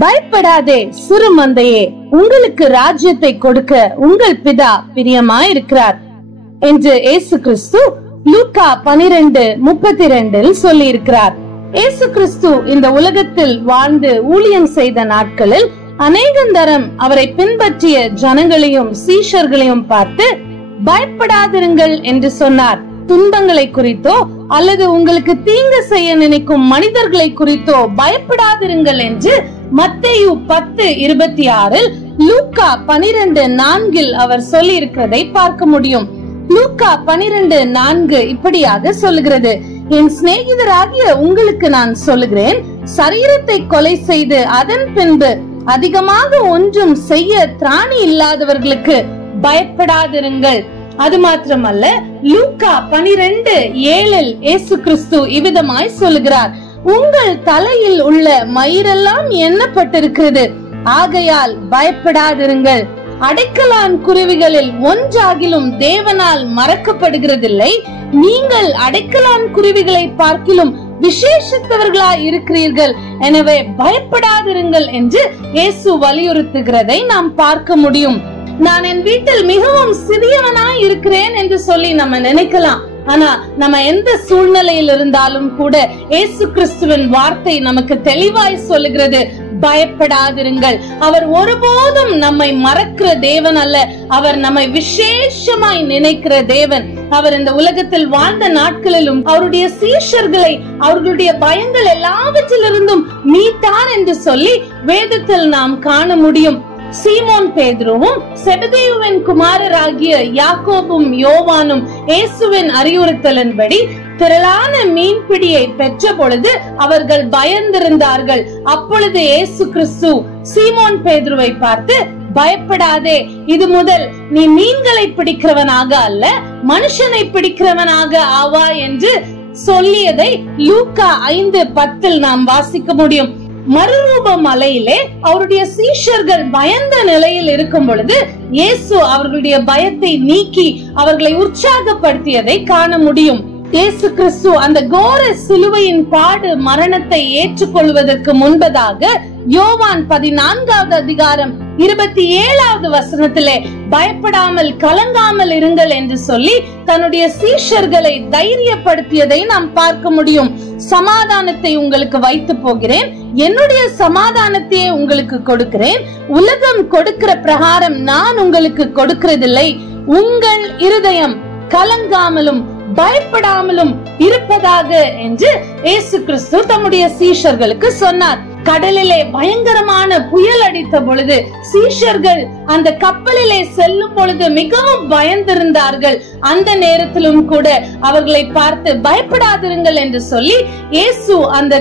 பயப்படாதே சிறு மந்தையே, உங்களுக்கு ராஜ்யத்தை கொடுக்க உங்கள் பிதா பிரியமாயிருக்கிறார் என்று இயேசு கிறிஸ்து லூக்கா 12:32 சொல்லி இருக்கிறார். இயேசு கிறிஸ்து இந்த உலகத்தில் வாழ்ந்து ஊழியம் செய்த நாட்களில் அநேகந்தரம் அவரை பின்பற்றிய ஜனங்களையும் சீஷர்களையும் பார்த்து பயப்படாதிருங்கள் என்று சொன்னார். துன்பங்களை குறித்தோ அல்லது உங்களுக்கு தீங்கு செய்ய நினைக்கும் மனிதர்களை குறித்தோ பயப்படாதிருங்கள் என்று மத்தேயு 10:26 லூக்கா 12:4 அவர் சொல்லி இருக்கிறதை பார்க்க முடியும். லூக்கா 12:4 இப்படியாக சொல்லுகிறது: என் சிநேகிதராகிய உங்களுக்கு நான் சொல்லுகிறேன், சரீரத்தை கொலை செய்து அதன் பின்பு அதிகமாக ஒன்றும் செய்ய திராணி இல்லாதவர்களுக்கு பயப்படாதிருங்கள். அது மாத்திரமல்ல, லூக்கா 12:7 இயேசு கிறிஸ்து இவ்விதமாய் சொல்லுகிறார்: உங்கள் தலையில் உள்ள மயிரெல்லாம் எண்ணப்பட்டிருக்கிறது, ஆகையால் பயப்படாதிருங்கள். அடைக்கலான் குருவிகளில் ஒன்றாகிலும் தேவனால் மறக்கப்படுகிறதில்லை. நீங்கள் அடைக்கலான் குருவிகளை பார்க்கிலும் விசேஷித்தவர்களாய் இருக்கிறீர்கள், எனவே பயப்படாதிருங்கள் என்று இயேசு வலியுறுத்துகிறதை நாம் பார்க்க முடியும். நான் என் வீட்டில் மிகவும் சிறியவனாய் இருக்கிறேன் என்று சொல்லி நம்ம நினைக்கலாம். ஆனா நம்ம எந்த சூழ்நிலையில் இருந்தாலும் கூட இயேசு கிறிஸ்துவின் வார்த்தை நமக்கு தெளிவாய் சொல்லுகிறது: பயப்படாதிருங்கள். அவர் ஒருபோதும் நம்மை மறக்கிற தேவன் அல்ல, அவர் நம்மை விசேஷமாய் நினைக்கிற தேவன். அவர் இந்த உலகத்தில் வாழ்ந்த நாட்களிலும் அவருடைய சீஷர்களை அவர்களுடைய பயங்கள் எல்லாவற்றிலிருந்தும் மீட்டார் என்று சொல்லி வேதத்தில் நாம் காண முடியும். சீமோன் பேதுருவும் செபதேயுவின் குமாரராகிய யாக்கோபும் யோவானும் இயேசுவின் அறிவுறுத்தலின்படி திரளான மீன்பிடியை பெற்ற பொழுது அவர்கள் பயந்திருந்தார்கள். அப்பொழுது இயேசு கிறிஸ்து சீமோன் பேதுருவை பார்த்து, பயப்படாதே, இது முதல் நீ மீன்களை பிடிக்கிறவனாக அல்ல, மனுஷனை பிடிக்கிறவனாக ஆவா என்று சொல்லியதை லூக்கா 5:10 நாம் வாசிக்க முடியும். மறுரூப மலையிலே அவருடைய சீஷர்கள் பயந்த நிலையில் இருக்கும் பொழுது இயேசு அவர்களுடைய பயத்தை நீக்கி அவர்களை உற்சாகப்படுத்தியதை காண முடியும். இயேசு கிறிஸ்து அந்த கோர சிலுவையின் பாடு மரணத்தை ஏற்றுக்கொள்வதற்கு முன்பதாக யோவான் 14:27 பயப்படாமல் கலங்காமல் இருங்கள் என்று சொல்லி தன்னுடைய சீஷர்களை தைரியப்படுத்தியதை நாம் பார்க்க முடியும். சமாதானத்தை உங்களுக்கு வைத்து போகிறேன், என்னுடைய சமாதானத்தையே உங்களுக்கு கொடுக்கிறேன், உலகம் கொடுக்கிற பிரகாரம் நான் உங்களுக்கு கொடுக்கிறதில்லை. உங்கள் இருதயம் கலங்காமலும் பயப்படாமலும் இருப்பதாக என்று இயேசு கிறிஸ்து தம்முடைய சீஷர்களுக்கு சொன்னார். கடலிலே பயங்கரமான புயல் அடித்த பொழுது சீஷர்கள் அந்த கப்பலிலே செல்லும் பொழுது மிகவும் பயந்திருந்தார்கள். அந்த நேரத்திலும் கூட அவர்களை பார்த்து பயப்படாதிருங்கள் என்று சொல்லி இயேசு அந்த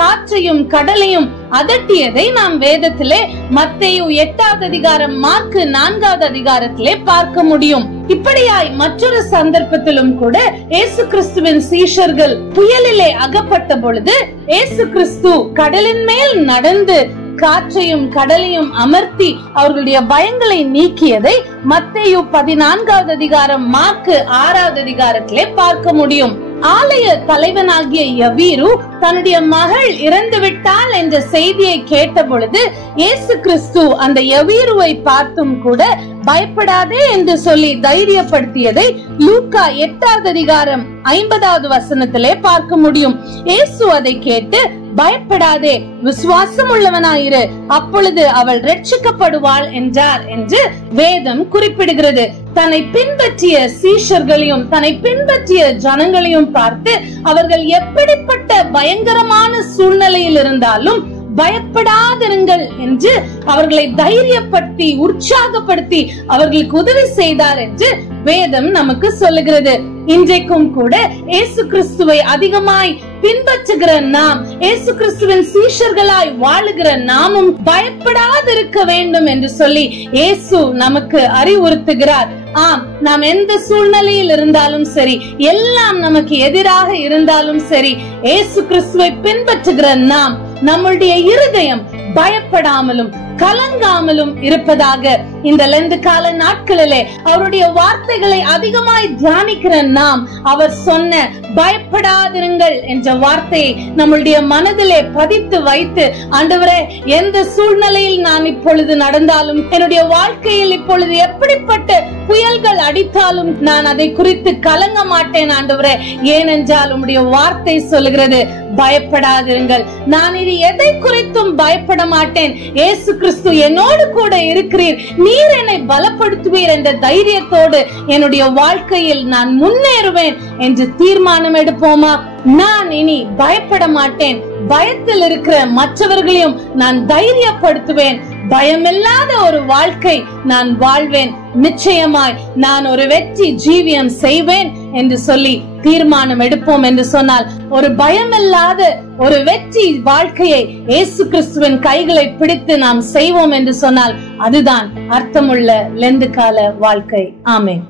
காற்றையும் கடலையும் அதட்டியதை நாம் வேதத்திலே மத்தேயு 8 மார்க்கு 4 பார்க்க முடியும். இப்படியாய் மற்றொரு சந்தர்ப்பத்திலும் கூட இயேசு கிறிஸ்துவின் சீஷர்கள் புயலிலே அகப்பட்ட பொழுது இயேசு கிறிஸ்து கடலின் மேல் நடந்து காற்றையும் கடலையும் அமர்த்தி அவர்களுடைய பயங்களை நீக்கியதை மத்தேயு 14 மார்க்கு 6 பார்க்க முடியும். ஆலய தலைவனாகிய யவீரு தன்னுடைய மகள் இறந்து விட்டாள் என்ற செய்தியை கேட்ட பொழுது இயேசு கிறிஸ்து அந்த யவீருவை பார்த்தும் கூட பயப்படாதே என்று சொல்லி தைரியப்படுத்தியதை லூக்கா 8:50 பார்க்க முடியும். இயேசு அதை கேட்டு, பயப்படாதே, விசுவாசம் உள்ளவனாயிரு, அப்பொழுது அவள் ரட்சிக்கப்படுவாள் என்றார் என்று வேதம் குறிப்பிடுகிறது. தன்னை பின்பற்றிய சீஷர்களையும் தன்னை பின்பற்றிய ஜனங்களையும் பார்த்து அவர்கள் எப்படிப்பட்ட பயங்கரமான சூழ்நிலையில் இருந்தாலும் பயப்படாதிருங்கள் என்று அவர்களை தைரியப்படுத்தி உற்சாகப்படுத்தி அவர்களுக்கு உதவி செய்தார் என்று வேதம் நமக்கு சொல்லுகிறது. இன்றைக்கும் கூட இயேசு கிறிஸ்துவை அதிகமாய் பின்பற்றுகிற நாம், இயேசு கிறிஸ்துவின் சீஷர்களாய் வாழுகிற நாமும் பயப்படாதிருக்க வேண்டும் என்று சொல்லி இயேசு நமக்கு அறிவுறுத்துகிறார். ஆம், நாம் எந்த சூழ்நிலையில் இருந்தாலும் சரி, எல்லாம் நமக்கு எதிராக இருந்தாலும் சரி, இயேசு கிறிஸ்துவை பின்பற்றுகிற நாம் நம்முடைய இருதயம் பயப்படாமலும் கலங்காமலும் இருப்பதாக. இந்த லெந்து கால நாட்களிலே அவருடைய வார்த்தைகளை அதிகமாய் தியானிக்கிற நாம், அவர் சொன்ன பயப்படாதிருங்கள் என்ற வார்த்தையை நம்முடைய மனதிலே பதித்து வைத்து, ஆண்டவரே, எந்த சூழ்நிலையில் நான் இப்பொழுது நடந்தாலும், என்னுடைய வாழ்க்கையில் இப்பொழுது எப்படிப்பட்ட புயல்கள் அடித்தாலும் நான் அதை குறித்து கலங்க மாட்டேன் ஆண்டவரே. ஏனென்றால் உம்முடைய வார்த்தை சொல்லுகிறது, பயப்படாதிருங்கள். நான் இது எதை குறித்தும் பயப்பட மாட்டேன். இயேசு கிறிஸ்து என்னோடு கூட இருக்கிறீர், நீர் என்னை பலப்படுத்துவீர் என்ற தைரியத்தோடு என்னுடைய வாழ்க்கையில் நான் முன்னேறுவேன் என்று தீர்மானம் எடுப்போமா? நான் இனி பயப்பட மாட்டேன். பயத்தில் இருக்கிற மற்றவர்களையும் நான் தைரியப்படுத்துவேன். பயமில்லாத ஒரு வாழ்க்கை நான் வாழ்வேன். நிச்சயமாய் நான் ஒரு வெற்றி ஜீவியம் செய்வேன் என்று சொல்லி தீர்மானம் எடுப்போம் என்று சொன்னால், ஒரு பயமில்லாத ஒரு வெற்றி வாழ்க்கையை இயேசு கிறிஸ்துவின் கைகளை பிடித்து நாம் செய்வோம் என்று சொன்னால், அதுதான் அர்த்தமுள்ள லெந்து கால வாழ்க்கை. ஆமென்.